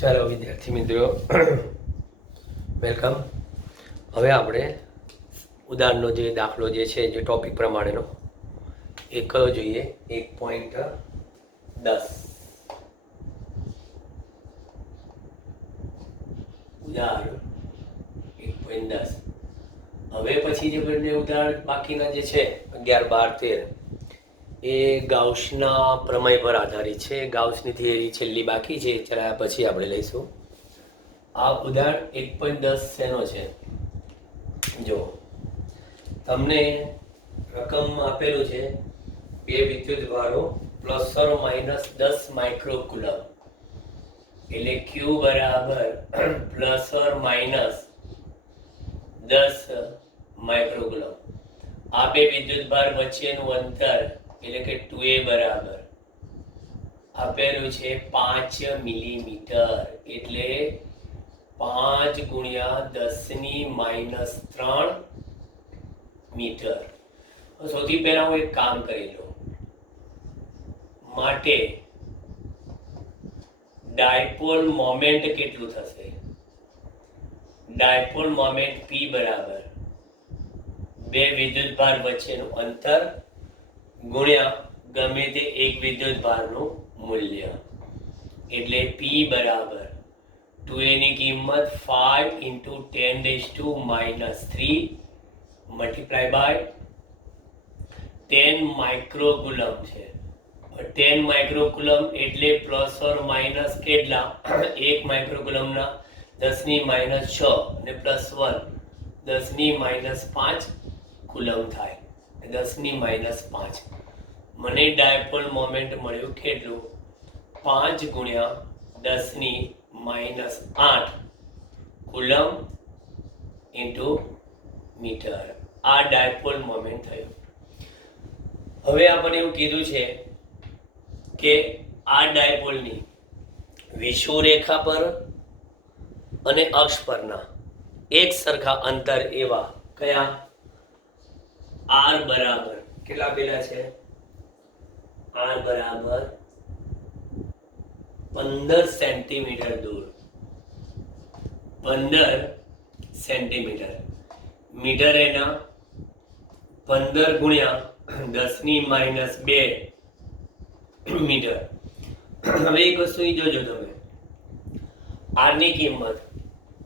ચાલો વિદ્યાર્થી મિત્રો, વેલકમ. હવે આપણે ઉદાહરણનો જે દાખલો જે છે, જે ટોપિક પ્રમાણેનો એ કયો જોઈએ? 1.10. ઉદાહરણ 1.10. હવે પછી જે બંને ઉદાહરણ બાકીના જે છે 11, 12, 13 એ ગાઉસના પ્રમેય પર આધારિત છે. ગાઉસની થિયરી છેલ્લી બાકી છે, ચલાયા પછી આપણે લઈશું. આ ઉદાહરણ 1.10 શેનો છે? જો તમને રકમ આપેલું છે, બે વિદ્યુત ભારો ±10 માઇક્રોકુલમ, એટલે Q બરાબર ±10 માઇક્રોકુલમ. આ બે વિદ્યુત ભાર વચ્ચેનું અંતર એટલે કે 2a બરાબર આપેલું છે 5 મિલીમીટર, એટલે 5 × 10⁻³ મીટર. સૌથી પહેલા હું એક કામ કરી લઉં. માટે ડાયપોલ મોમેન્ટ કેટલું થશે? ડાયપોલ મોમેન્ટ P બરાબર બે વિદ્યુત ભાર વચ્ચેનું અંતર ગુણ્યા ગમે તે એક વિદ્યુત ભારનું મૂલ્ય, એટલે P બરાબર 2a ની કિંમત 5 × 10⁻³ મલ્ટીપ્લાય બાય 10 માઇક્રોકુલમ છે. 10 માઇક્રોકુલમ એટલે ± કેટલા? 1 માઇક્રોકુલમના 10⁻⁶ અને +1 10⁻⁵ કુલમ થાય, 10⁻⁵. મને ડાયપોલ મોમેન્ટ મળ્યું કેટલું? 5 × 10⁻⁸ કુલમ ઇન્ટુ મીટર. આ ડાયપોલ મોમેન્ટ થયું. હવે આપણને એવું કીધું છે કે આ ડાયપોલની વિષુવરેખા પર અને અક્ષ પરના એક સરખા અંતર એવા કયા? R બરાબર કેટલા પેલા છે? R બરાબર 15 સેન્ટીમીટર દૂર. 15 સેન્ટીમીટર. મીટર એના 15 × 10⁻² મીટર. હવે એક વસ્તુ એ જોજો તમે, R ની કિંમત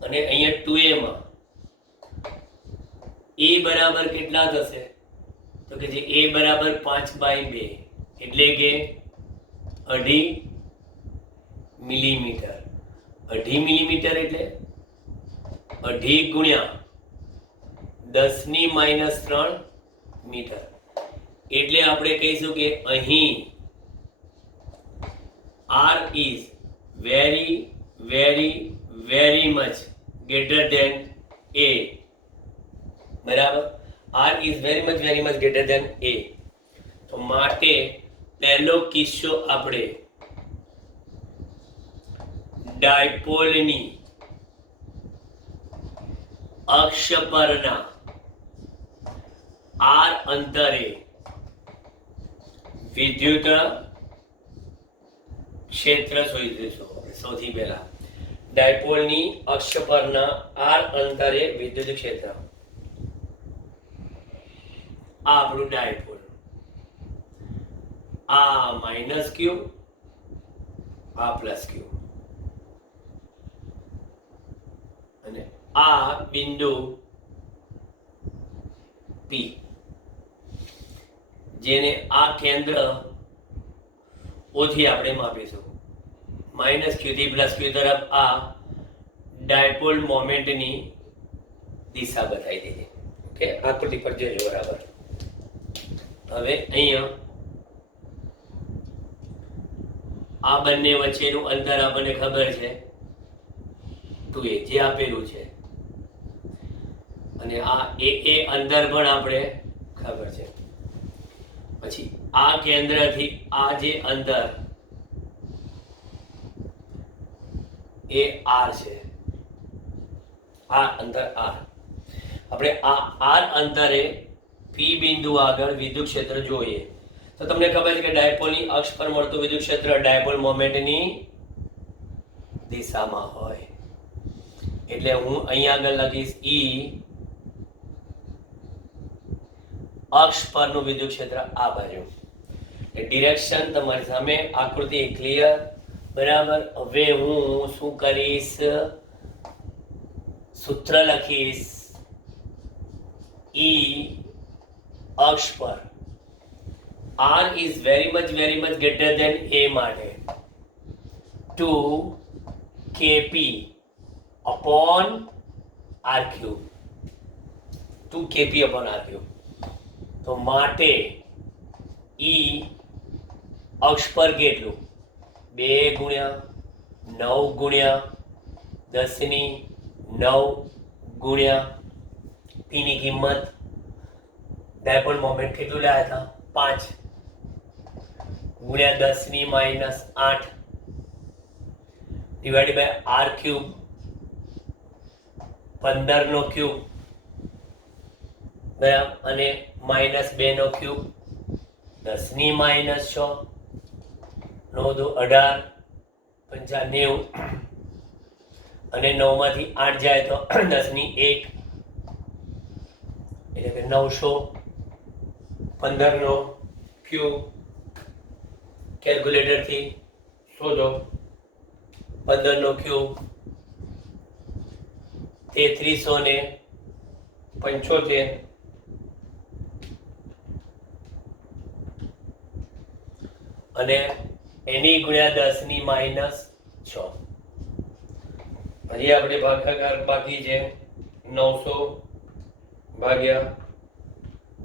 અને અહીંયા 2a માં a બરાબર કેટલા થશે? તો કે જે a બરાબર 5/2 એટલે કે 2.5 મિલીમીટર. 2.5 મિલીમીટર એટલે 2.5 × 10⁻³ મીટર. એટલે આપણે કહીશું કે અહીં R is very very very much greater than a. બરાબર? R is very much greater than a. તો માટે પહેલો કિસ્સો આપણે ડાયપોલની અક્ષ પરના R અંતરે વિદ્યુત ક્ષેત્ર શોધીશું. સૌથી પહેલા ડાયપોલની અક્ષ પરના R અંતરે વિદ્યુત ક્ષેત્ર. આ આપણું ડાયપોલ. આ -Q, આ +Q, અને આ બિંદુ P, જેને આ કેન્દ્ર ઓથી આપણે માપીશું. -Q થી +Q તરફ આ ડાયપોલ મોમેન્ટની દિશા બતાવી દીધી. ઓકે, આકૃતિ પર જોજો બરાબર. હવે અહીંયા આ બંને વચ્ચેનું અંતર આપણને ખબર છે 2a, જે આપેલું છે, અને આ એ અંતર પણ આપણે ખબર છે. પછી આ કેન્દ્રથી આ જે અંતર એ R છે. આ અંતર R. આપણે આ R અંતરે P બિંદુ આગળ વિદ્યુત ક્ષેત્ર જોઈએ. તો તમને ખબર છે કે ડાયપોલની અક્ષ પર મળતું વિદ્યુત ક્ષેત્ર ડાયપોલ મોમેન્ટની દિશામાં હોય. એટલે હું અહીંયા આગળ લખીશ ઈ અક્ષ પરનું વિદ્યુત ક્ષેત્ર આ બાજુ. ડિરેક્શન તમારી સામે આકૃતિ ક્લિયર, બરાબર. હવે હું શું કરીશ, સૂત્ર લખીશ ઈ અક્ષ પર r is very much greater than a માટે 2 kp upon r cube, 2 kp upon r cube. તો માટે ઈ અક્ષ પર કેટલું, 2 ગુણ્યા 9 ગુણ્યા 10 ની 9 ગુણ્યા p ની કિંમત ડાયપોલ મોમેન્ટ કેટલું લાયા હતા 5 ગુણ્યા 10 ની -8 ડિવાઇડેડ બાય r ક્યુબ 15 નો ક્યુબ, બરાબર, અને -2 નો ક્યુબ 10 ની -6 9 દુ 18 95 અને 9 માંથી 8 જાય તો 10 ની 1 એટલે કે 900. 15 નો ક્યુબ કેલ્ક્યુલેટર થી શોધો, 15 નો ક્યુબ 3375 અને એની ગુણ્યા 10 ની -6. હજી આપણે ભાગાકાર બાકી છે, 900 ભાગ્યા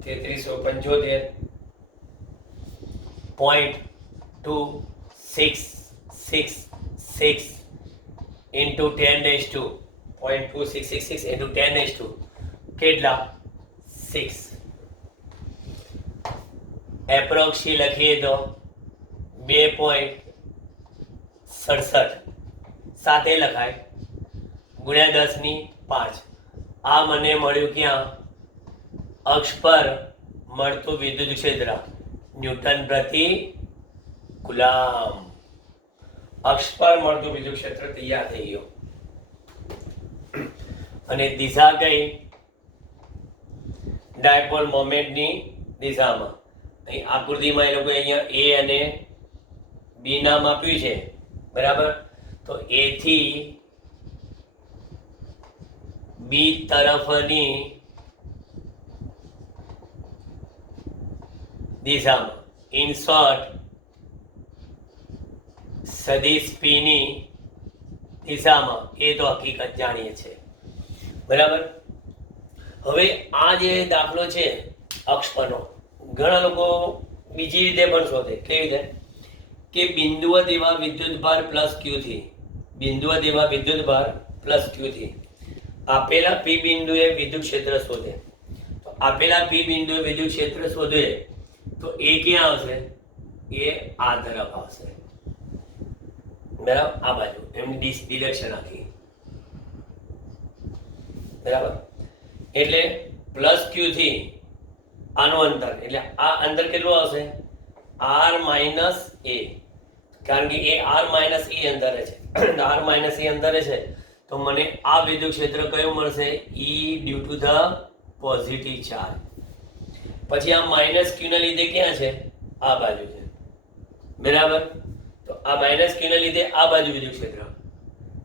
3375 0.2666 into 10⁻², 0.2666 into 10⁻², કેટલા 6. એપ્રોક્સી લખીએ તો 2.67 સાથે લખાય ગુણ્યા 10 ની 5. આ મને મળ્યું ક્યાં, અક્ષ પર મળતું વિદ્યુત ક્ષેત્ર ન્યૂટન પ્રતિ કુલામ. અક્ષ પર મળતું વિદ્યુત ક્ષેત્ર તૈયાર થઈ ગયું. અને દિશા કઈ, ડાયપોલ મોમેન્ટની દિશામાં. અહીં આકૃતિમાં એ લોકો અહીંયા એ અને બી નામ આપ્યું છે, બરાબર. તો એ થી બી તરફની દિશામાં ઇન શોર્ટ સદિશ p ની દિશામાં, એ તો હકીકત જાણીએ છીએ, બરાબર. હવે આ જે દાખલો છે અક્ષ પરનો, ઘણા લોકો બીજી રીતે પણ શોધે. કેવી રીતે કે બિંદુવત એવા વિદ્યુતભાર પ્લસ ક્યુ થી, બિંદુવત એવા વિદ્યુતભાર પ્લસ ક્યુ થી આપેલા p બિંદુએ વિદ્યુત ક્ષેત્ર શોધે. તો આપેલા p બિંદુએ વિદ્યુત ક્ષેત્ર શોધે તો એ ક્યાં આવશે, એ આ તરફ આવશે, બરાબર, આ બાજુ. એમની ડિરેક્શન આખી, બરાબર. એટલે પ્લસ ક્યુ થી આનું અંતર, એટલે આ અંતર કેટલું આવશે, r માઇનસ એ, કારણ કે એ r માઇનસ e અંતરે છે. r માઇનસ e અંતરે છે તો મને આ વિદ્યુત ક્ષેત્ર કયું મળશે, e due to the positive charge. પછી આ માઇનસ ક્યુ ના લીધે ક્યાં છે, આ બાજુ છે, બરાબર. તો આ માઇનસ ક્યુ ના લીધે આ બાજુ વિદ્યુત ક્ષેત્ર,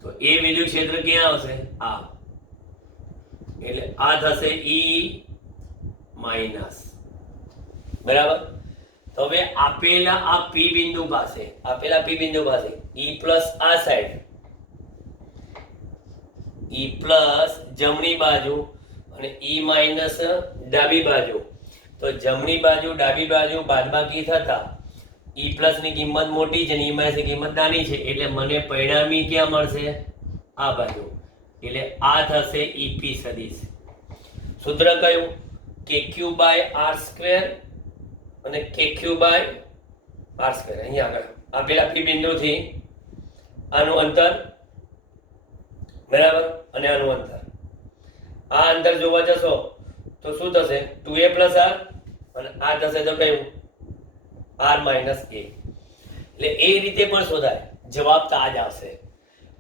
તો એ વિદ્યુત ક્ષેત્ર ક્યાં આવશે, આ. એટલે આ થશે E માઇનસ, બરાબર. તો હવે આપેલા આ P બિંદુ પાસે, આપેલા P બિંદુ પાસે E પ્લસ આ સાઈડ, E પ્લસ જમણી બાજુ અને E માઇનસ ડાબી બાજુ. તો જમણી બાજુ ડાબી બાજુ બાદબાકી થતા E પ્લસ ની કિંમત મોટી છે ને E માઇનસ ની કિંમત નાની છે, એટલે મને પરિણામી ક્યાં મળશે, આ બાજુ. એટલે આ થશે EP સદિશ. સૂત્ર કયું, KQ બાય R સ્ક્વેર અને KQ બાય R સ્ક્વેર. અહીંયા આગળ આપેલા P બિંદુથી આનું અંતર, બરાબર, અને આનું અંતર. આ અંતર જોવા જશો તો શું થશે, 2a પ્લસ r, અને આ થશે તો કયું, r માઇનસ a. એટલે એ રીતે પણ શોધાય, જવાબ તો આ જ આવશે.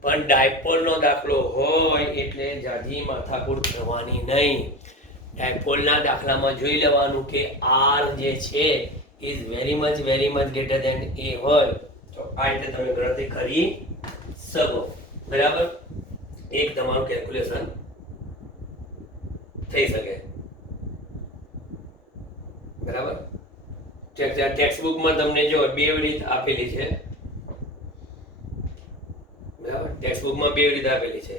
પણ ડાયપોલનો દાખલો હોય એટલે જાજી માથાકૂટ કરવાની નહીં. ડાયપોલના દાખલામાં જોઈ લેવાનું કે આર જે છે is very much greater than A હોય તો આ રીતે તમે ગણતરી કરી શકો. બરાબર, એક તમારું કેલ્ક્યુલેશન થઈ શકે. બરાબર, ટેક્સ્ટ બુકમાં તમને જો બે રીત આપેલી છે. બરાબર, ટેક્સ્ટ બુકમાં બે રીત આપેલી છે,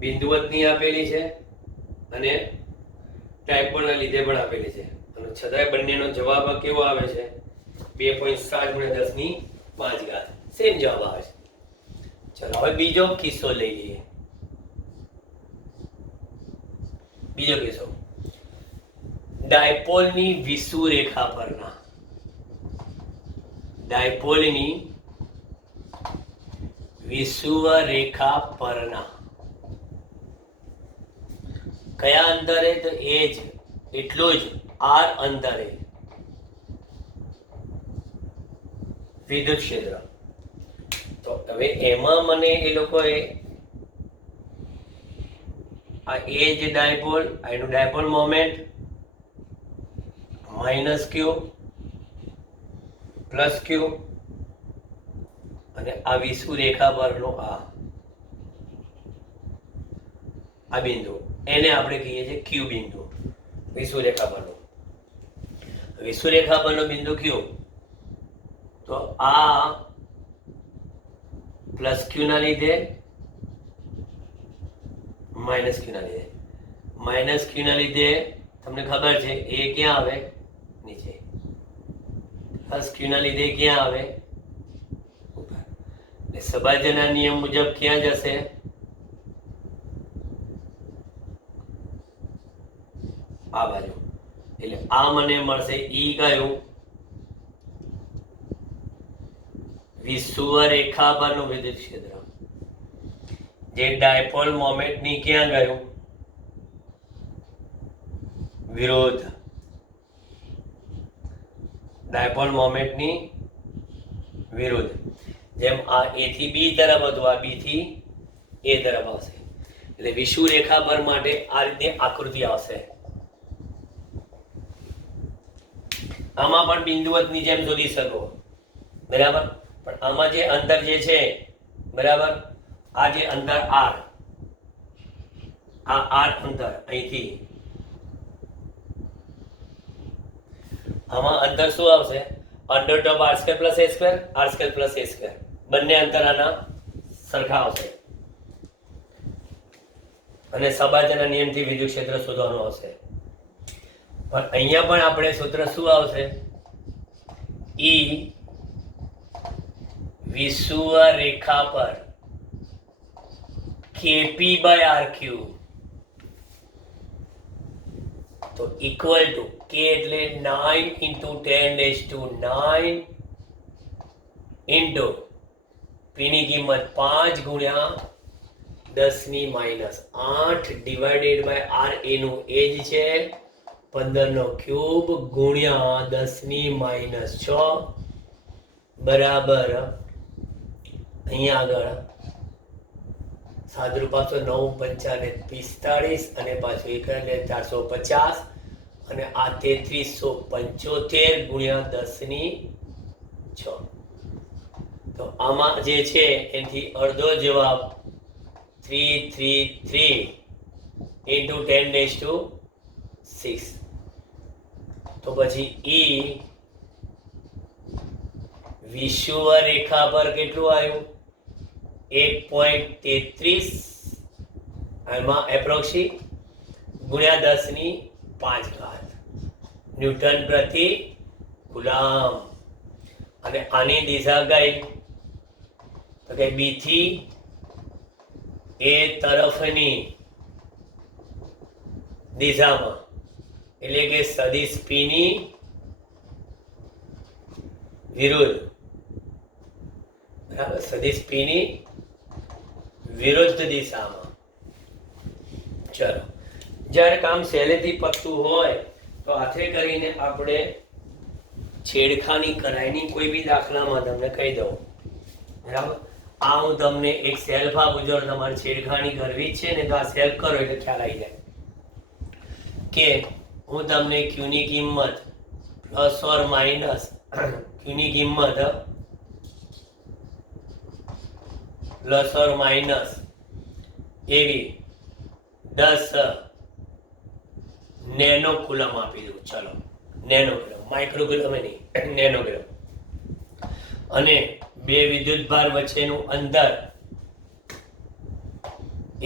બિંદુવતની આપેલી છે અને ડાયપોલના લીધે પણ આપેલી છે. અને છતાંય બંનેનો જવાબ કેવો આવે છે? 2.7 × 10⁵ સેમ જવાબ આવે છે. ચલો હવે બીજો કિસ્સો લઈ લઈએ. બીજો કિસ્સો, ડાયપોલની વિષુવરેખા પરના ડાયપોલની વિષુવરેખા પરના કયા અંતરે? તો એ જ એટલું જ આર અંતરે વિદ્યુત ક્ષેત્ર. તો હવે એમાં મને એ લોકોએ આ એ જ ડાયપોલ, એનું ડાયપોલ મોમેન્ટ માઇનસ ક્યુ પ્લસ ક્યુ અને આ વિષુવરેખા પરનો આ બિંદુ, એને આપણે કહીએ છીએ ક્યુ બિંદુ. વિષુવરેખા પરનો બિંદુ ક્યુ. તો આ પ્લસ ક્યુ ના લીધે માઇનસ ક્યુ ના લીધે તમને ખબર છે એ ક્યાં આવે? નીચે. પ્લસ ક્યુ ના લીધે ક્યાં આવે? ઉપર. એટલે સબાજના નિયમ મુજબ ક્યાં જશે? આ બાજુ. એટલે આ મને મળશે ઈ કયું? વિષુવરેખા પરનું વિદ્યુત ક્ષેત્ર. જે ડાયપોલ મોમેન્ટ ની ક્યાં ગયું? વિરોધ. ડાયપોલ મોમેન્ટ ની વિરુદ્ધ. જેમ આ એ થી બી તરફ હતું, આ બી થી એ તરફ આવશે. એટલે વિષુવરેખા પર માટે આ રીતે આકૃતિ આવશે. આમાં પણ બિંદુવતની જેમ શોધી શકો. બરાબર, પણ આમાં જે અંતર જે છે, બરાબર, આ જે અંતર આર, આ આર અંતર અહીંથી આમાં અંતર શું આવશે? અંડર ટોપ r² + a², r² + a². બંને અંતર આના સરખા આવશે અને સબાજના નિયમથી વિદ્યુત ક્ષેત્ર શોધવાનું આવશે. પણ અહીંયા પણ આપણે સૂત્ર શું આવશે? ઈ વિષુવરેખા પર kp/rq તો ઇક્વલ ટુ k એટલે 9 × 10⁹ ઇન્ટુ p ની કિંમત 5 × 10⁻8 / r એનું એ જ છે 15³ × 10⁻6 બરાબર. અહીંયા આગળ સાદરૂપ પાછો 9 × 5 = 45 અને પાછું 1 એટલે 450 અને આ 3375 × 10⁻6. તો આમાં જે છે એથી અડધો જવાબ 333 × 10⁻6. તો પછી ઈ વિષુવરેખા પર કેટલું આવ્યું? 1.33 એમાં એપ્રોક્સી ગુણ્યા 10⁵ ન્યૂટન પ્રતિ કુલામ. અને આની દિશા કઈ? તો કે બી થી એ તરફની દિશામાં, એટલે કે સદિશ p ની વિરુદ્ધ. બરાબર, સદિશ p ની વિરુદ્ધ દિશામાં. ચલો, જ્યારે કામ સહેલેથી પતતું હોય તો હાથે કરીને આપણે છેડખાની કરાયની કોઈ બી દાખલામાં તમને કહી દઉં. બરાબર, આ હું તમને એક સેલ્ફ આપું છું, તમારે છેડખાની કરવી જ છે ને તો આ સેલ્ફ કરો એટલે ખ્યાલ આવી જાય કે હું તમને ક્યુની કિંમત પ્લસ ઓર માઇનસ ક્યુની કિંમત plus or minus AV 10 nano coulomb આપી દઉં. ચલો નેનો કુલમ, માઇક્રો કુલમ નહીં, નેનો કુલમ. અને બે વિદ્યુત ભાર વચ્ચેનું અંતર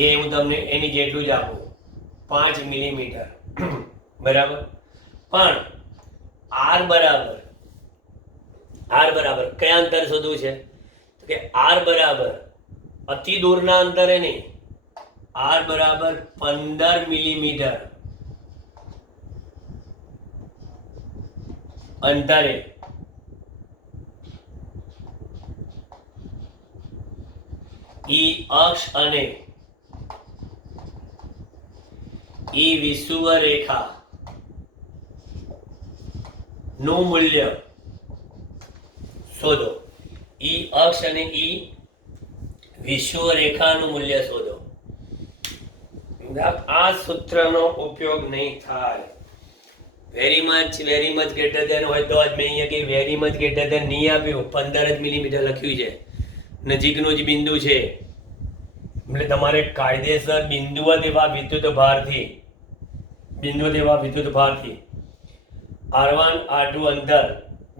એ હું તમને એની જેટલું જ આપું 5 મિલીમીટર. બરાબર. પણ આર બરાબર કયા અંતર શોધવું છે? તો કે આર બરાબર અતિ દૂરના અંતરે નહીં, આર બરાબર 15 મિલીમીટર અંતરે ઈ અક્ષ અને ઈ વિષુવ રેખા નું મૂલ્ય શોધો. ઈ અક્ષ અને ઈ વિષુવ રેખાનું મૂલ્ય શોધો. આ સૂત્રનો ઉપયોગ નહીં થાય. વેરી મચ ગ્રેટર ધેન હોય તો જ મેં અહીંયા કે વેરી મચ ગ્રેટર ધેન નહીં આપ્યું, 15 જ મિલીમીટર લખ્યું છે, નજીકનું જ બિંદુ છે. એટલે તમારે કાયદેસર બિંદુવત એવા વિદ્યુત ભારથી R1 R2 અંતર,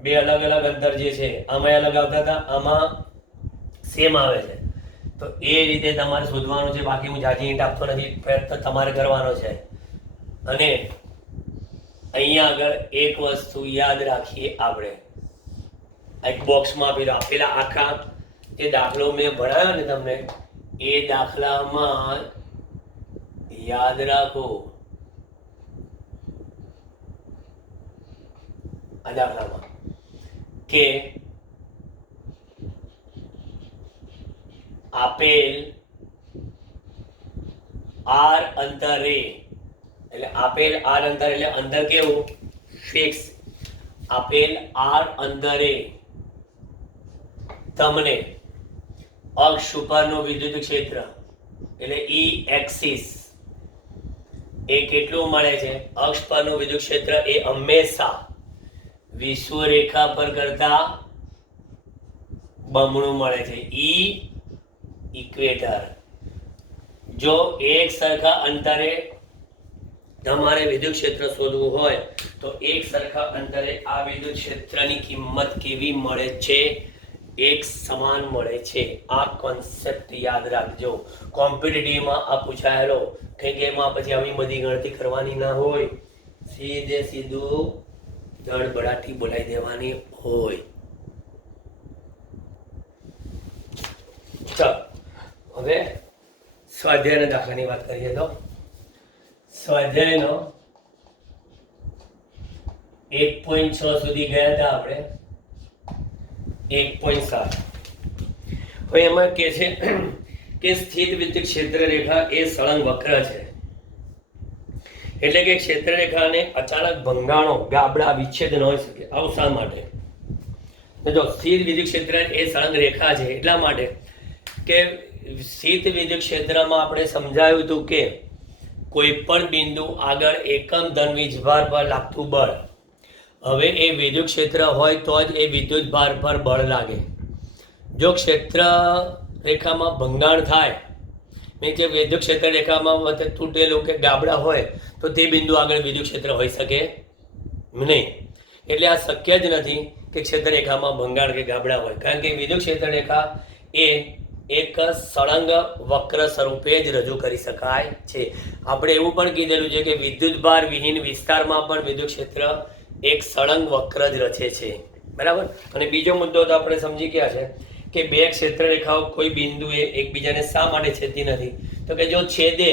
બે અલગ અલગ અંતર જે છે આમાં અલગ આવતા હતા, આમાં સેમ આવે છે. તો એ રીતે તમારે શોધવાનું છે. બાકી હું જાજી હિંટ આપતો નથી, પ્રયત્ન તમારે કરવાનો છે. અને અહીંયા આગળ એક વસ્તુ યાદ રાખીએ આપણે, એક બોક્સમાં આપેલા આખા જે દાખલો મેં ભણાવ્યો ને તમને, એ દાખલામાં યાદ રાખો, આ દાખલામાં કે આપેલ આર અંતરે, એટલે આપેલ આર અંતર એટલે અંતર કેવું? ફિક્સ. આપેલ આર અંતરે તમને અક્ષ ઉપરનું વિદ્યુત ક્ષેત્ર એટલે ઈ એક્સિસ એ કેટલું મળે છે? અક્ષ પરનું વિદ્યુત ક્ષેત્ર એ હંમેશા વિષુવ રેખા પર કરતા બમણું મળે છે. ઈ ઇક્વેટર. જો એક સરખા અંતરે તમારે વિદ્યુત ક્ષેત્ર શોધવું હોય તો એક સરખા અંતરે આ વિદ્યુત ક્ષેત્રની કિંમત કેવી મળે છે? એક સમાન મળે છે. આ કોન્સેપ્ટ યાદ રાખજો. કોમ્પિટિટિવમાં આ પૂછાયેલો, કંઈક એમાં પછી આવી બધી ગણતરી કરવાની ના હોય, સીધું ધડબડાટી બોલાવી દેવાની હોય. ચાલો હવે સ્વાધ્યાયના દાખલાની વાત કરીએ તો સ્વાધ્યાયનો 1.6 સુધી ગયા હતા આપણે. 1.7 હવે એમાં કે છે કે સ્થિત વિદ્યુત ક્ષેત્ર રેખા એ સળંગ વક્ર છે. એટલે કે ક્ષેત્ર રેખાને અચાનક ભંગાણો, ગાબડા, વિચ્છેદ ન હોઈ શકે. આવું શા માટે? જો સ્થિત વિદ્યુત ક્ષેત્ર એ સળંગ રેખા છે એટલા માટે કે સ્થિત વિદ્યુત ક્ષેત્રમાં આપણે સમજાયું હતું કે કોઈ પણ બિંદુ આગળ એકમ ધન વીજભાર પર લાગતું બળ, હવે એ વિદ્યુત ક્ષેત્ર હોય તો જ એ વિદ્યુત ભાર પર બળ લાગે. જો ક્ષેત્ર રેખામાં ભંગાણ થાય, મેં કે વિદ્યુત ક્ષેત્ર રેખામાં તૂટેલું કે ગાબડા હોય તો તે બિંદુ આગળ વિદ્યુત ક્ષેત્ર હોઈ શકે નહીં. એટલે આ શક્ય જ નથી કે ક્ષેત્ર રેખામાં ભંગાણ કે ગાબડા હોય, કારણ કે વિદ્યુત ક્ષેત્ર રેખા એ એક સળંગ વક્ર સ્વરૂપે જ રજૂ કરી શકાય છે. આપણે એવું પણ કીધેલું છે કે વિદ્યુત ભાર વિહીન વિસ્તારમાં પણ વિદ્યુત ક્ષેત્ર એક સળંગ વક્ર જ રચે છે. બરાબર. અને બીજો મુદ્દો તો આપણે સમજી ગયા છે કે બે ક્ષેત્ર રેખાઓ કોઈ બિંદુએ એકબીજાને શા માટે છેદતી નથી? તો કે જો છેદે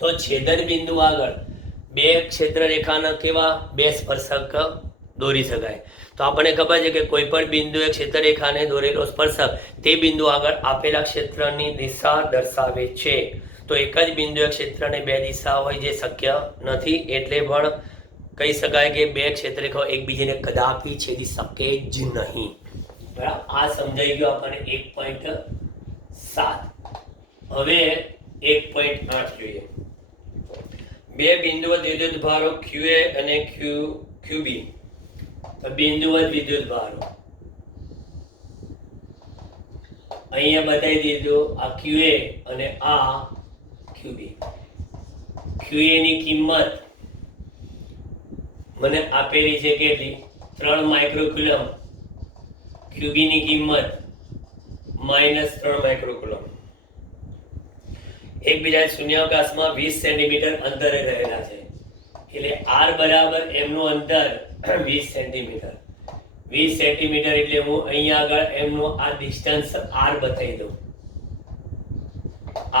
તો છેદન બિંદુ આગળ બે ક્ષેત્ર રેખાના કેવા બે સ્પર્શક દોરી શકાય. તો આપણને ખબર છે કે કોઈ પણ બિંદુએ ક્ષેત્ર રેખાને દોરેલો સ્પર્શક તે બિંદુ આગળ આપેલા ક્ષેત્રની દિશા દર્શાવે છે. તો એક જ બિંદુએ ક્ષેત્રને બે દિશા હોય જે શક્ય નથી. એટલે પણ કહી શકાય કે બે ક્ષેત્ર રેખાઓ એકબીજાને કદાપી છેદી શકે જ નહીં. બરાબર, આ સમજાઈ ગયો આપણને 1.7. હવે 1.8 જોઈએ. બે બિંદુવત વિદ્યુત ભારો QA અને QB. તો બિંદુવત વિદ્યુત ભારો અહીંયા બતાવી દીધું, આ QA અને આ QB. QA ની કિંમત મને આપેલી છે કેટલી? 3 માઇક્રોકુલમ. QB ની કિંમત -3 માઇક્રોકુલમ. એકબીજા શૂન્યાવકાશમાં 20 સેન્ટીમીટર અંતરે રહેલા છે. એટલે r બરાબર એમનું અંતર 20 સેન્ટીમીટર. 20 સેન્ટીમીટર એટલે હું અહીંયા આગળ એમનું આ ડિસ્ટન્સ r બતાવી દઉં. r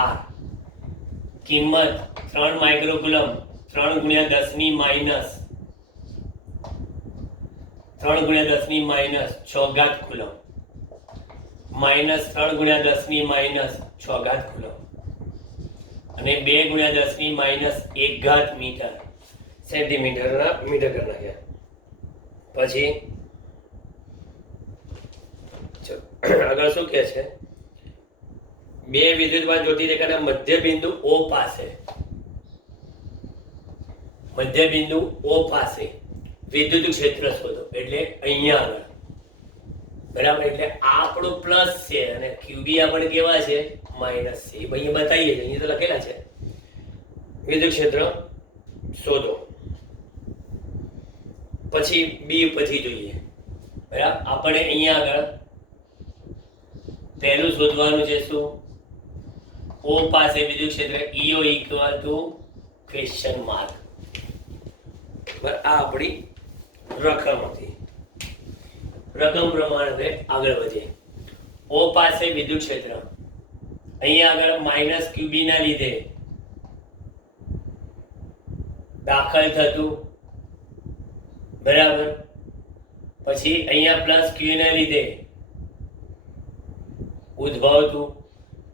કિંમત 3 માઇક્રોકુલમ, 3 ગુણ્યા 10 ની માઇનસ 3 ગુણ્યા 10 ની માઇનસ 6 ઘાત કુલમ, -3 ગુણ્યા 10 ની માઇનસ 6 ઘાત કુલમ, અને 2 ગુણ્યા 10 ની માઇનસ 1 ઘાત મીટર. સેન્ટીમીટરના મીટર કરી નાખ્યા. પછી આગળ શું કહે છે? બે વિદ્યુતવાન જ્યોતિ રેખાના મધ્ય બિંદુ O પાસે વિદ્યુત ક્ષેત્ર શોધો. એટલે અહીંયા આગળ બરાબર, એટલે આ આપણું પ્લસ છે અને QB આપણે કેવા છે? માઇનસ છે. અહીંયા બતાવીએ છીએ, અહીંયા તો લખેલા છે. વિદ્યુત ક્ષેત્ર શોધો. પછી B પછી જોઈએ. બરાબર, આપણે અહીંયા આગળ પહેલું શોધવાનું છે શું? O પાસે વિદ્યુત ક્ષેત્ર EO equal to question mark. બરાબર, આ આપણી રકમ હતી. રકમ પ્રમાણે આગળ વધીએ. O પાસે વિદ્યુત ક્ષેત્ર અહીંયા આગળ -QB ના લીધે દાખલ થતું, બરાબર. પછી અહીંયા +Q ના લીધે ઉદ્ભવતું,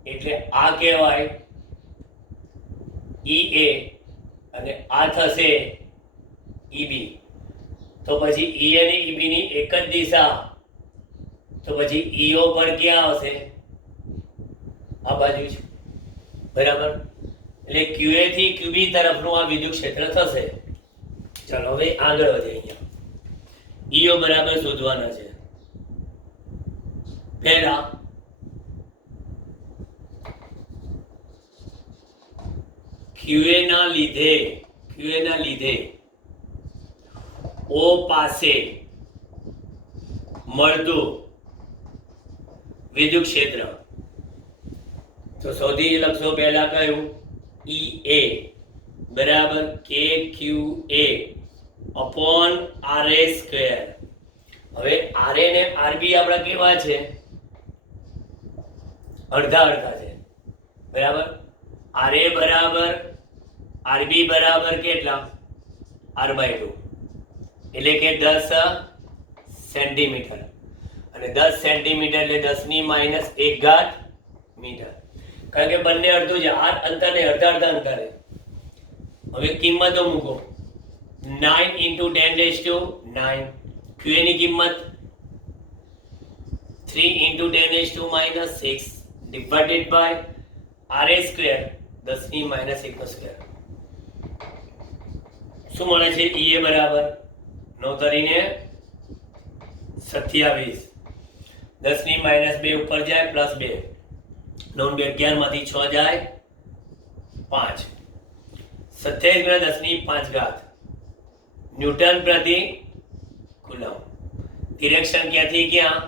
એટલે આ કહેવાય EA અને આ થશે EB. તો પછી EA અને EB ની એક જ દિશા, તો પછી EO પર ક્યાં આવશે? આ બાજુ છે. બરાબર, એટલે QA થી QB તરફનું આ વિદ્યુત ક્ષેત્ર થશે. ચાલો હવે આગળ વધીએ. અહીંયા EO બરાબર શોધવાના છે. પહેલા QA ના લીધે O પાસે મળતું વિદ્યુત ક્ષેત્ર. તો સૌથી લખશો પહેલા કયું? EA બરાબર KQA અપોન RA સ્ક્વેર. હવે RA ને RB આપણા કેવા છે? અડધા અડધા છે. બરાબર, RA બરાબર RB બરાબર કેટલા? R/2, એટલે કે 10 સેન્ટીમીટર. અને 10 સેન્ટીમીટર એટલે 10 ની માઇનસ 1 ઘાત મીટર. કારણ કે બંને અડધું છે, આ અંતર ને અડધા અંતરે. હવે કિંમતો મૂકો. 9 × 10⁹. QA ની કિંમત 3 × 10⁻⁶ ડિવાઇડેડ બાય RA સ્ક્વેર 10 ની માઇનસ 1 સ્ક્વેર. શું મળે છે? EA બરાબર 9 તરીને 27, 10 ની માઇનસ 2 ઉપર જાય +2, 9 2 11 માંથી 6 જાય 5, 27 × 10 ની 5 ઘાત ન્યૂટન પ્રતિ કુલમ. ડિરેક્શન ક્યાંથી ક્યાં?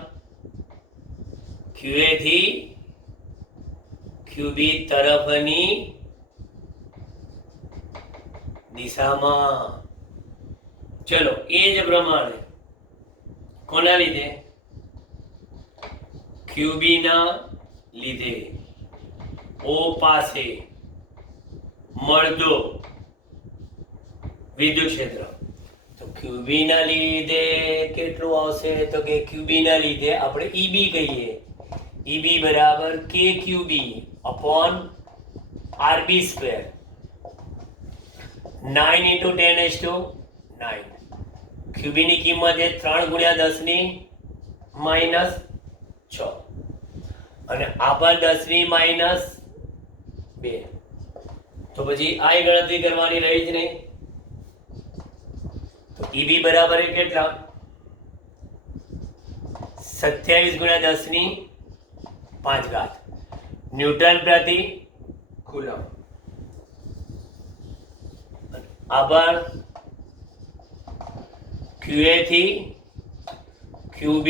QA થી QB તરફની દિશામાં. ચલો એ જ પ્રમાણે કોના લીધે? QB ના લીધે O પાસે મળતો વિદ્યુત ક્ષેત્ર. તો QB ના લીધે કેટલું આવશે? તો કે QB ના લીધે આપણે EB કહીએ. EB બરાબર KQB upon RB square. 9 × 10⁹. QB ની કિંમત એ 3 × 10 ની માઇનસ 6 અને આ પર 10 ની માઇનસ 2, તો પછી આ ગણતરી કરવાની રહી જ નહીં. તો EB બરાબર કેટલા? 27 ગુણ્યા 10 ની 5 ઘાત ન્યૂટન પ્રતિ કુલમ. આભાર. QA થી QB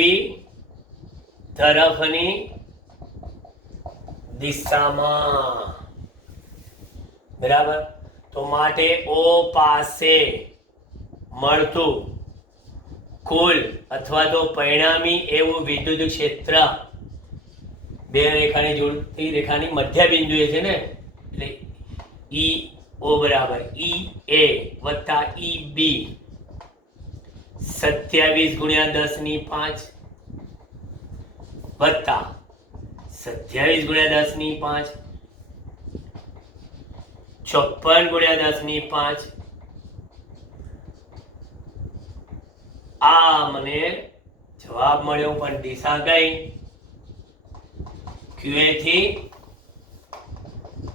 તરફની દિશામાં, બરાબર. તો માટે O પાસે મળતું કુલ અથવા તો પરિણામી એવું વિદ્યુત ક્ષેત્ર બે રેખાની જોડતી રેખાની મધ્ય બિંદુએ છે ને, એટલે EO બરાબર EA વત્તા EB 27 ગુણ્યા 10 ની 5 વત્તા 27 ગુણ્યા 10 ની 5 56 ગુણ્યા 10 ની 5. આ મને જવાબ મળ્યો, પણ દિશા કઈ? QA થી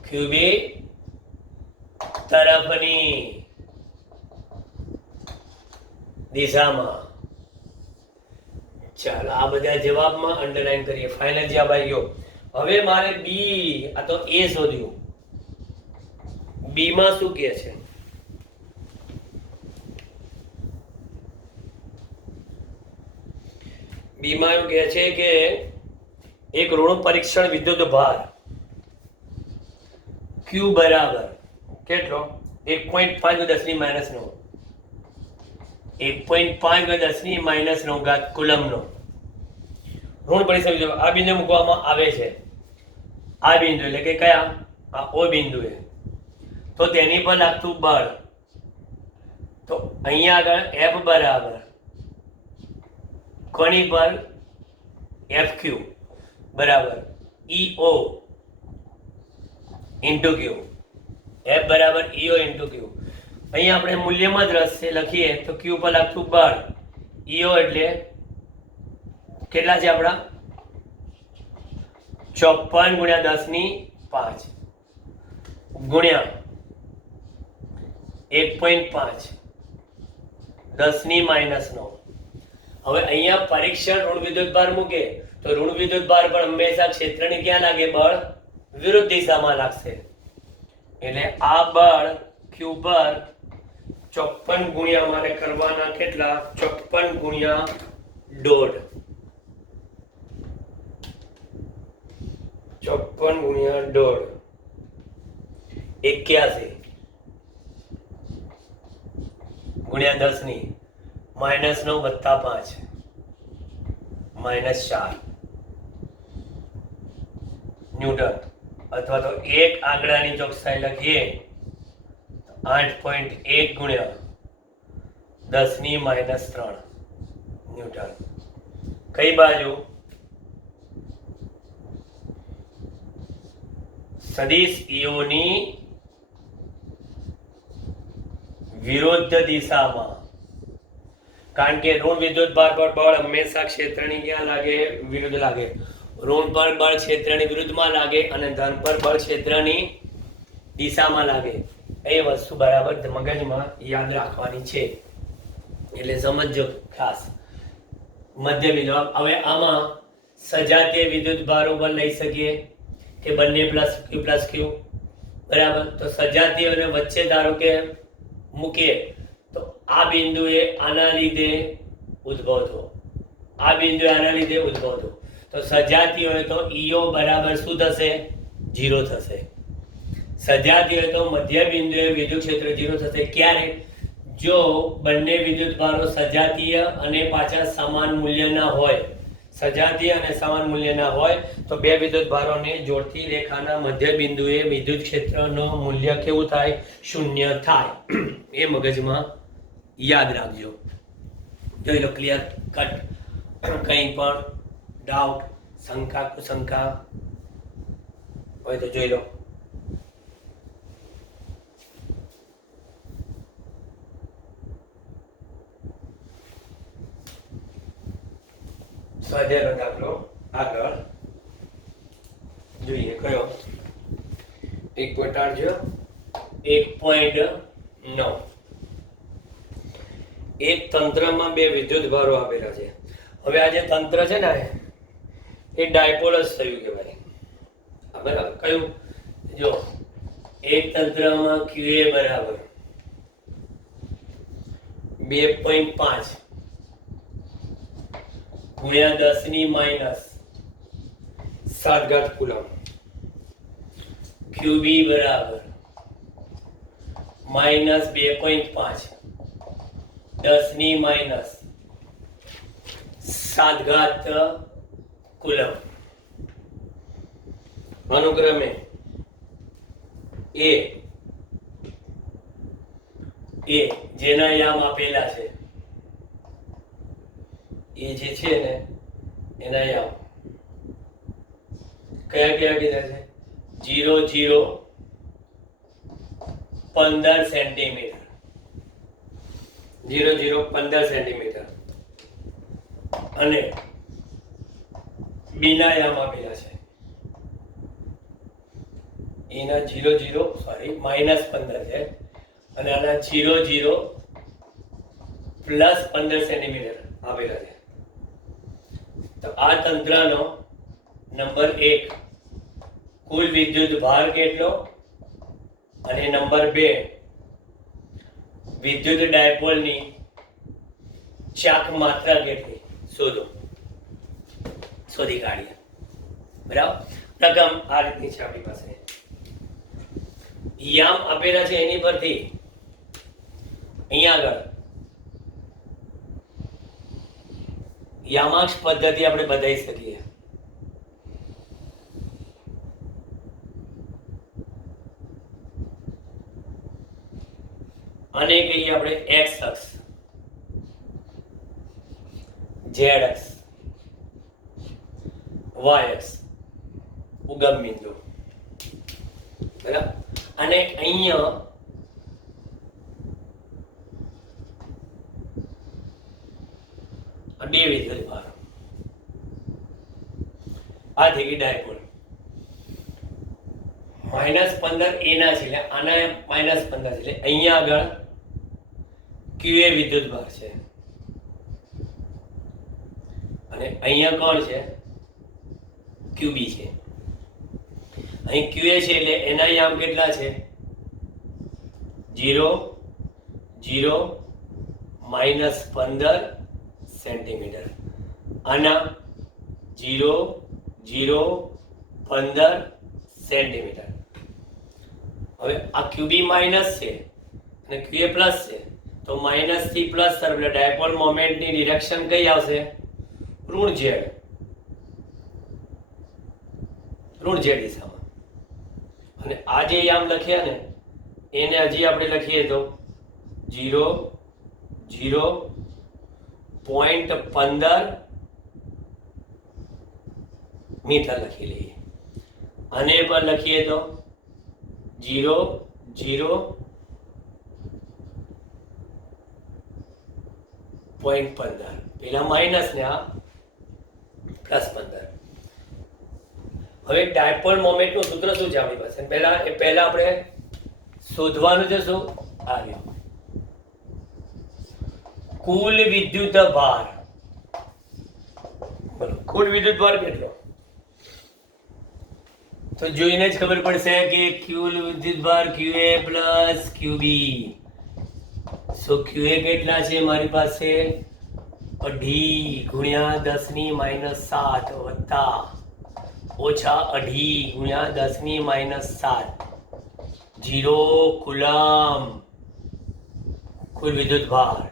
QB તરફની દિશામાં. ચાલો આ બધા જવાબમાં અંડરલાઈન કરીએ. ફાઇનલ જવાબ આવી ગયો. હવે મારે બી, આ તો એ શોધ્યું, બી માં શું કહે છે? બી માં એવું કહે છે કે એક ઋણ પરીક્ષણ વિદ્યુત ભાર Q બરાબર કેટલો? 1.5 10 ની માઇનસ 9, 1.5 10 ની માઇનસ 9 ઘાત કુલમનો ઋણ પરીક્ષણ વિદ્યુત આ બિંદુ મૂકવામાં આવે છે. આ બિંદુ એટલે કે કયા? આ O બિંદુએ. તો તેની પર લાગતું બળ, તો અહીંયા આગળ F બરાબર કોની પર? FQ બરાબર EO ઇન્ટુ Q. F બરાબર EO ઇન્ટુ Q. અહીંયા આપણે મૂલ્યમાં જ રસ છે, લખીએ તો Q પર લાગતું બળ EO એટલે કેટલા છે આપણા? 54 ગુણ્યા 10 ની 5 ગુણ્યા 1.5 10 ની માઇનસ 9. હવે અહીંયા પરીક્ષણ ઋણ વિદ્યુત ભાર મૂકે તો ઋણ વિદ્યુત ભાર પણ હંમેશા ક્ષેત્રની ક્યાં લાગે? બળ વિરુદ્ધ દિશામાં લાગશે. એટલે આ બળ Q પર 54 ગુણ્યા મારે કરવાના કેટલા? 54 ગુણ્યા 1.5, 54 ગુણ્યા 1.5 81 ગુણ્યા 10 ની માઇનસ 9 વત્તા 5 માઇનસ 4 ન્યૂટન, અથવા તો એક આંકડાની ચોકસાઈ લખીએ 8.1 ગુણ્યા 10 ની માઇનસ 3 ન્યૂટન. કઈ બાજુ? સદિશ ઇઓની વિરુદ્ધ દિશામાં. કારણ કે ઋણ વિદ્યુત ભાર પર બળ હંમેશા ક્ષેત્રની ક્યાં લાગે? વિરુદ્ધ લાગે. ઋણ પર બળ ક્ષેત્રની વિરુદ્ધમાં લાગે અને ધન પર બળ ક્ષેત્રની દિશામાં લાગે. એ વસ્તુ બરાબર મગજમાં યાદ રાખવાની છે, એટલે સમજજો ખાસ. મધ્ય બિંદુ. હવે આમાં સજાતીય વિદ્યુત ભાર ઉપર લઈ શકીએ કે બંને પ્લસ ક્યુ બરાબર. તો સજાતીય અને વચ્ચે ધારો કે મૂકીએ તો આ બિંદુએ આના લીધે ઉદ્ભવ થયો, આ બિંદુએ આના લીધે ઉદ્ભવ થયો. તો સજાતીય હોય તો EO બરાબર શું થશે? 0 થશે. સજાતીય હોય તો મધ્ય બિંદુએ વિદ્યુત ક્ષેત્ર 0 થશે. ક્યારે? જો બંને વિદ્યુત ભારો સજાતીય અને પાછા સમાન મૂલ્યના હોય. સજાતીય અને સમાન મૂલ્યના હોય તો બે વિદ્યુત ભારોને જોડતી રેખાના મધ્ય બિંદુએ વિદ્યુત ક્ષેત્રનો મૂલ્ય કેવું થાય? 0 થાય. એ મગજમાં યાદ રાખજો. જોઈ લો, ક્લિયર કટ. કંઈ પણ ડાઉટ, શંકા કુશંકા હોય તો જોઈ લો. સ્વાધ્યાયનો દાખલો આગળ જોઈએ. કયો? 1.8 જો 1.9. એક તંત્રમાં બે વિદ્યુત ભારો આપેલા છે. હવે આ જે તંત્ર છે ને એ ડાયપોલ જ થયું કહેવાય. બરાબર? કયું? જો એક તંત્રમાં QA બરાબર 2.5 ગુણ્યા 10 ની માઇનસ 7 ઘાત કુલમ, QB બરાબર માઇનસ 2.5 10 ની માઇનસ 7 ઘાત કુલમ. અનુક્રમે એ જેના યામ આપેલા છે, એ જે છે ને એના યામ કયા કયા કીધા છે? 0 0 15 સેન્ટીમીટર, 0 0 15 સેન્ટીમીટર અને બીના યામ આપેલા છે. એના 0 0 સોરી -15 છે અને આના 0 0 પ્લસ 15 સેન્ટીમીટર આપેલા છે. તો આ તંત્રનો નંબર 1 કુલ વિદ્યુત ભાર કેટલો અને નંબર 2 વિદ્યુત ડાયપોલની ચાક માત્રા કેટલી શોધી કાઢીએ. બરાબર? રકમ આ રીતની છે આપણી પાસે. યામ આપેલા છે એની પરથી અહીંયા આગળ યામાક્ષ પદ્ધતિ આપણે બતાવી શકીએ. આને કહીએ આપણે x અક્ષ, z અક્ષ, y અક્ષ ઉગમ બિંદુ. બરાબર? અને અહીંયા બે વિદ્યુત ભારો આ થઈ ગઈ ડાયપોલ. -15 એના છે એટલે આના -15 છે એટલે અહીંયા આગળ QA વિદ્યુત ભાર છે અને અહીંયા કોણ છે? QB છે. અહીં QA છે એટલે એના યામ કેટલા છે? 0 0 -15 સેન્ટીમીટર. આના 0 0 15 સેન્ટીમીટર. હવે આ QB માઇનસ છે અને QA પ્લસ છે તો માઇનસ થી પ્લસ તરફ એટલે ડાયપોલ મોમેન્ટની ડિરેક્શન કઈ આવશે? ઋણ z દિશામાં. અને આ જે યામ લખ્યા ને એને હજી આપણે લખીએ તો 0 0 0.15 મીટર લખી લઈએ. અને પર લખીએ તો 0 0 0.15. પેલા માઇનસ ને આ પ્લસ 15. હવે ડાયપોલ મોમેન્ટનું સૂત્ર શું છે આપણી પાસે? પહેલા આપણે શોધવાનું છે શું? આવ્યું કુલ વિદ્યુત ભાર. કુલ વિદ્યુત ભાર કેટલો? તો જોઈને જ ખબર પડશે કે કુલ વિદ્યુત ભાર QA પ્લસ QB. સો QA કેટલા છે મારી પાસે? 2.5 ગુણ્યા 10 ની માઇનસ 7 વત્તા ઓછા 2.5 ગુણ્યા 10 ની માઇનસ 7 0 કુલમ કુલ વિદ્યુત ભાર.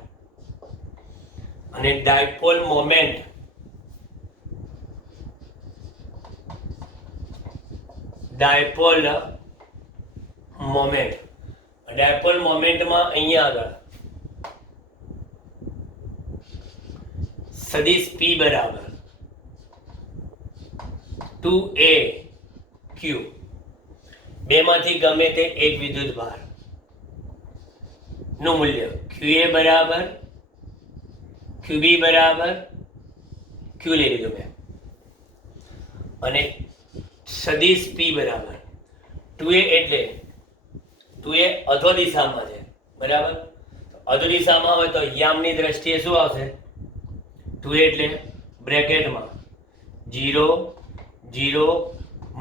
અને ડાયપોલ મોમેન્ટ ડાયપોલ મોમેન્ટમાં અહીંયા આગળ સદિશ P બરાબર 2AQ. બેમાંથી ગમે તે એક વિદ્યુત ભાર નું મૂલ્ય QA બરાબર QB બરાબર ક્યુ લઈ લીધો મેં, અને સદિશ પી બરાબર 2a એટલે 2a અધો દિશામાં છે બરાબર. અધો દિશામાં હોય તો યામની દ્રષ્ટિએ શું આવશે? 2a એટલે બ્રેકેટમાં 0 0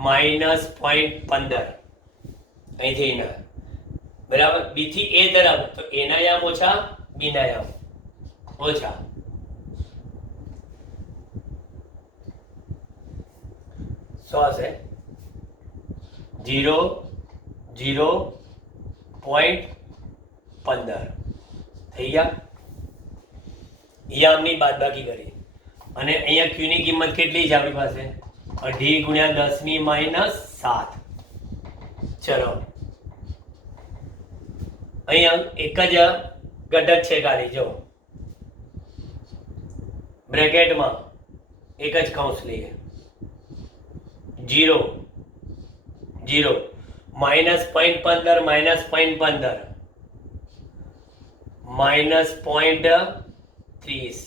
માઇનસ 0.15 અહીંથી એના બરાબર. બી થી એ તરફ તો એના યામ ઓછા બીના યામ ઓછા. શું હશે? 0 0 0.15 થઈ ગયા. યામની બાદબાકી કરી અને અહીંયા ક્યુ ની કિંમત કેટલી છે આપણી પાસે? 2.5 ગુણ્યા 10 ની માઇનસ 7. ચલો અહીંયા એક જ ઘટક છે ખાલી, જો બ્રેકેટમાં એક જ કૌંસ લઈએ. 0 0 માઇનસ 0.15 માઇનસ 0.15 માઇનસ 0.30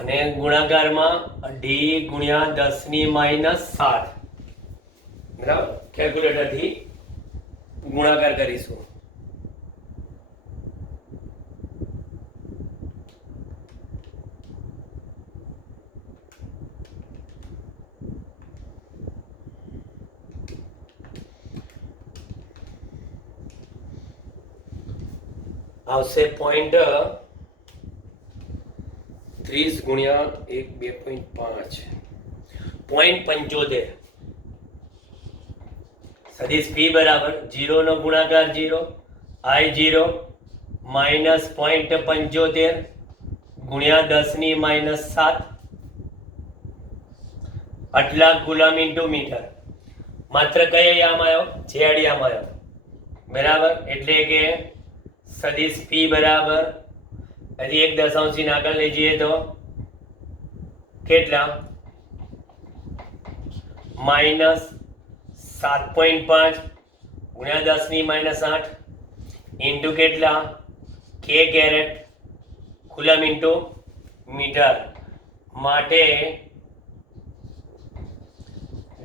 અને ગુણાકારમાં 2.5 ગુણ્યા 10 ની માઇનસ 7 બરાબર. કેલ્ક્યુલેટરથી ગુણાકાર કરીશું. આવશે 0.30 ગુણ્યા 1 2.5 0.75. સદિશ પી બરાબર 0 નો ગુણાકાર 0 I 0 માઇનસ 0.75 ગુણ્યા 10 ની માઇનસ 7 આટલા કુલમ ઇન્ટુ મીટર. માત્ર કયો યામ આવ્યો? ઝેડ યામ આવ્યો બરાબર. એટલે કે સદિશ પી બરાબર હજી 1 દશાંશની આગળ લઈ જઈએ તો કેટલા? માઇનસ 7.5 ગુણ્યા 10 ની માઇનસ 8 ઇન્ટુ કેટલા? કે કેરેટ કુલમ ઇન્ટુ મીટર. માટે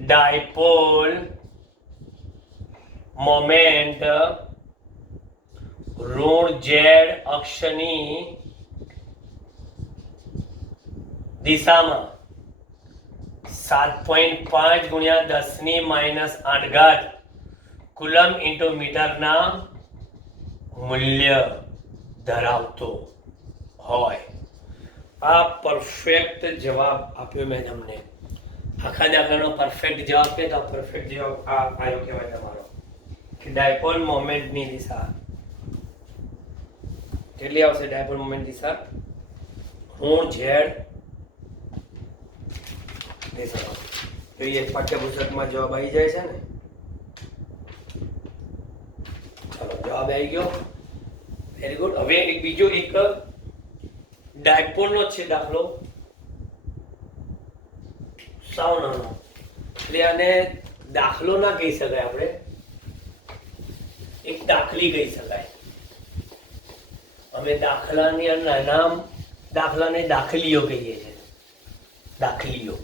ડાયપોલ મોમેન્ટ ઋણ ઝેડ અક્ષની દિશામાં 7.5 ગુણ્યા 10 ની માઇનસ 8 ઘાત કુલમ ઇન્ટુ મીટરના મૂલ્ય ધરાવતો હોય. આ પરફેક્ટ જવાબ આપ્યો મેં તમને. આખા દાખલાનો પરફેક્ટ જવાબ કે તો પરફેક્ટ જવાબ આ આવ્યો કહેવાય તમારો કે ડાયપોલ મોમેન્ટની દિશા કેટલી આવશે? ડાયપોલ મોમેન્ટ દિશા ઋણ ઝેડ દિશા. જોઈએ પાઠ્યપુસ્તકમાં જવાબ આવી જાય છે ને. ચાલો જવાબ આવી ગયો. Very good. હવે એક બીજો એક ડાયપોલનો છે દાખલો, સાવ નાનો. એટલે આને દાખલો ના કહી શકાય, આપણે એક દાખલી કહી શકાય. અમે દાખલાની નાના દાખલાને દાખલીઓ કહીએ છીએ. દાખલીઓ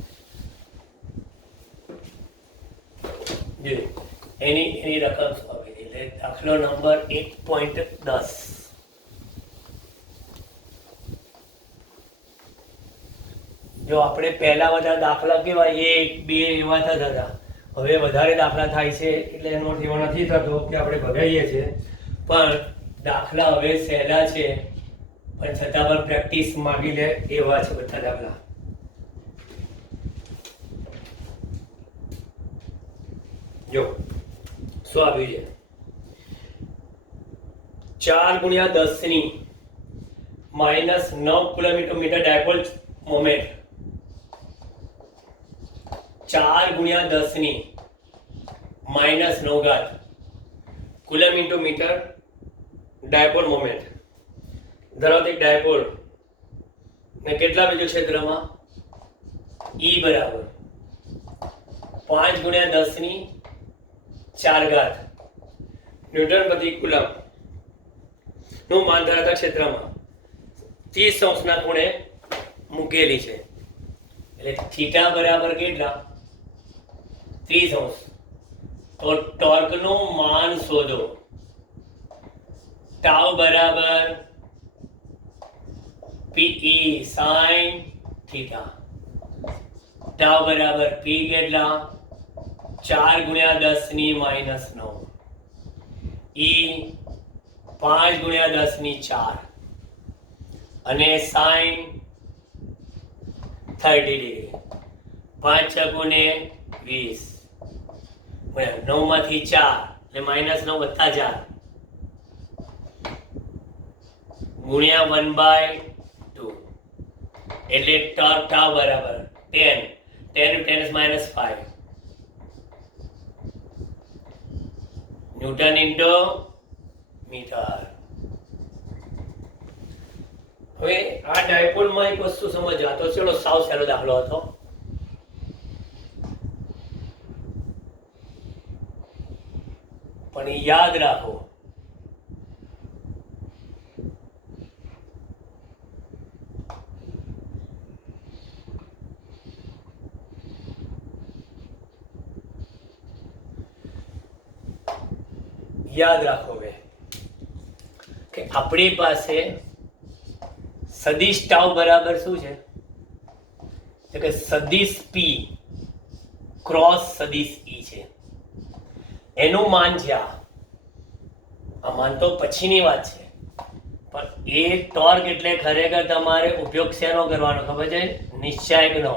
એની રકમ શું આવે? એટલે દાખલો નંબર 1.10. જો આપણે પહેલા બધા દાખલા કેવા 1 2 એવા થતા હતા, હવે વધારે દાખલા થાય છે એટલે એનો અર્થ એવો નથી થતો કે આપણે ભગાઈએ છીએ, પણ દાખલા હવે સહેલા છે પણ છતાં પણ પ્રેક્ટિસ માંગી લે એવા છે બધા દાખલા. જો શું આવ્યું છે? 4 ગુણ્યા 10 ની માઇનસ 9 કિલોમીટર ડાયપોલ મોમેન્ટ. 4 ગુણ્યા 10 ની માઇનસ 9 ઘાત coulomb into metre dipole moment ધરાવતી ડાયપોલ ને કેટલા બીજો ક્ષેત્રમાં? E બરાબર 5 ગુણ્યા 10 ની 4 ઘાત ન્યૂટન પ્રતિ કુલમ નું માન ધરાવતા ક્ષેત્રમાં 30 અંશના ખૂણે મૂકેલી છે. એટલે થીટા બરાબર કેટલા? 30 અંશ. તો ટોર્કનું માન શોધો. ટાઉ બરાબર PE sin થીટા. ટાઉ બરાબર P કેટલા? 4 ગુણ્યા 10 ની -9. E 5 ગુણ્યા 10 ની 4. અને sin 30 ડિગ્રી. 5 છકુને 20. 9 માંથી 4 એટલે -9 વત્તા 4 ગુણ્યા 1/2 એટલે ટોર્ક ટાઉ બરાબર 10. 10 10 -5 ન્યૂટન ઇન્ટુ મીટર. હવે આ ડાયપોલમાં એક વસ્તુ સમજવા, તો ચલો સાવ સહેલો દાખલો હતો. પણ યાદ રાખો, હવે કે આપણી પાસે સદિશ ટાઉ બરાબર શું છે? તો કે સદિશ P ક્રોસ સદિશ E છે. એનું માન છે આ માન તો પછીની વાત છે, પણ એ ટોર્ક એટલે ખરેખર તમારે ઉપયોગ શેનો કરવાનો ખબર છે? નિશ્ચાયકનો.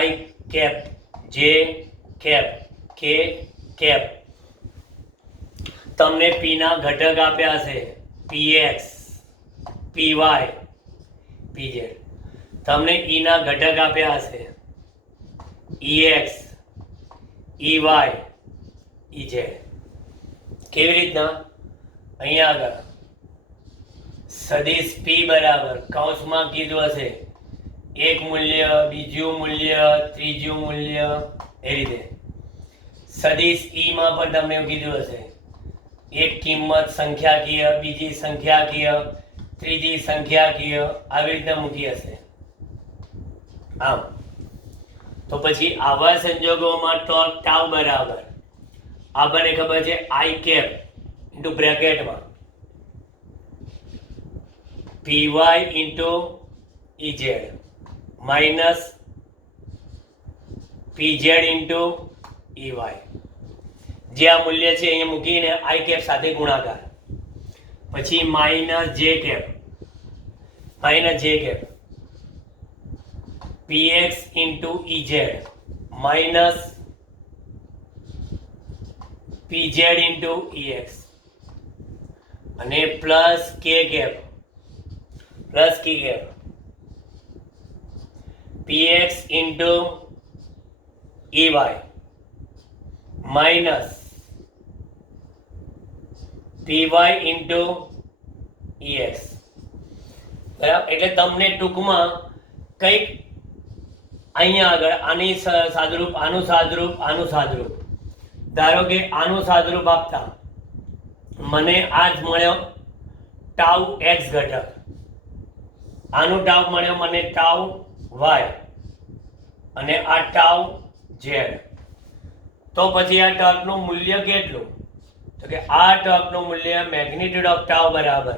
I cap, J cap, K cap. તમને P ના ઘટક આપ્યા છે, PX, PY, PZ. તમને E ના ઘટક આપ્યા છે, EX, EY, EZ. કેવી રીતના? અહીંયા આગળ સદિશ P બરાબર કૌંસમાં કીધું હશે એક મૂલ્ય, બીજું મૂલ્ય, ત્રીજું મૂલ્ય, એ રીતે. સદિશ E માં પણ તમને એવું કીધું હશે એક કિંમત સંખ્યાકીય, બીજી સંખ્યાકીય, ત્રીજી સંખ્યાકીય, આવી રીતના મૂકી હશે. આમ તો પછી આવા સંજોગોમાં ટોર્ક ટાઉ બરાબર આપણને ખબર છે I કેપ ઇન્ટુ બ્રેકેટમાં PY into EZ minus PZ into EY. જે આ મૂલ્ય છે અહીંયા મૂકીને I કેપ સાથે ગુણાકાર, પછી minus J cap PX into EZ minus PZ into EX અને plus K cap PX into EY minus PY into EX. બરાબર? એટલે તમને ટૂંકમાં કંઈક અહીંયા આગળ આની સાદરૂપ, આનું સાદરૂપ, ધારો કે આનું સાદરૂપ આપતા મને આ જ મળ્યો ટાઉ X ઘટક, આનું ટાઉ મળ્યો મને ટાઉ Y અને આ ટાઉ Z. તો પછી આ ટોર્કનું મૂલ્ય કેટલું? તો કે આ ટોર્કનું મૂલ્ય મેગ્નિટ્યુડ ઓફ ટાઉ બરાબર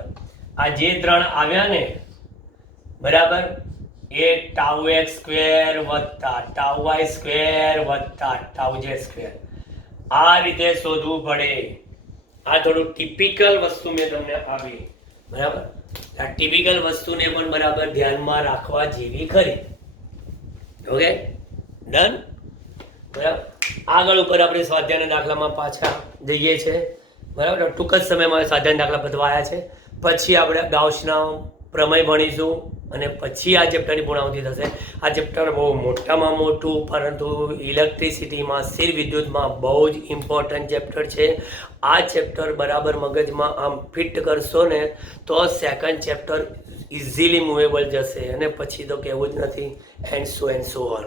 આ જે ત્રણ આવ્યા ને, બરાબર, એ ટાઉ X સ્ક્વેર વત્તા ટાઉ Y સ્ક્વેર વત્તા ટાઉ Z સ્ક્વેર. આ રીતે શોધવું પડે. આ થોડું ટિપિકલ વસ્તુ મેં તમને આપી, બરાબર. આ ટિપિકલ વસ્તુને પણ બરાબર ધ્યાનમાં રાખવા જેવી ખરી. Okay, done. બરાબર. આગળ ઉપર આપણે સ્વાધ્યાયના દાખલામાં પાછા જઈએ છીએ, બરાબર. ટૂંક જ સમયમાં સ્વાધ્યાયના દાખલા બદવાયા છે. પછી આપણે ગાઉસના પ્રમેય ભણીશું અને પછી આ ચેપ્ટરની પૂર્ણાવતિ થશે. આ ચેપ્ટર બહુ મોટામાં મોટું, પરંતુ ઇલેક્ટ્રિસિટીમાં, સ્થિર વિદ્યુતમાં બહુ જ ઇમ્પોર્ટન્ટ ચેપ્ટર છે. આ ચેપ્ટર બરાબર મગજમાં આમ ફિટ કરશો ને તો સેકન્ડ ચેપ્ટર ઇઝીલી મૂવેબલ જશે, અને પછી તો કહેવું જ નથી. And so on.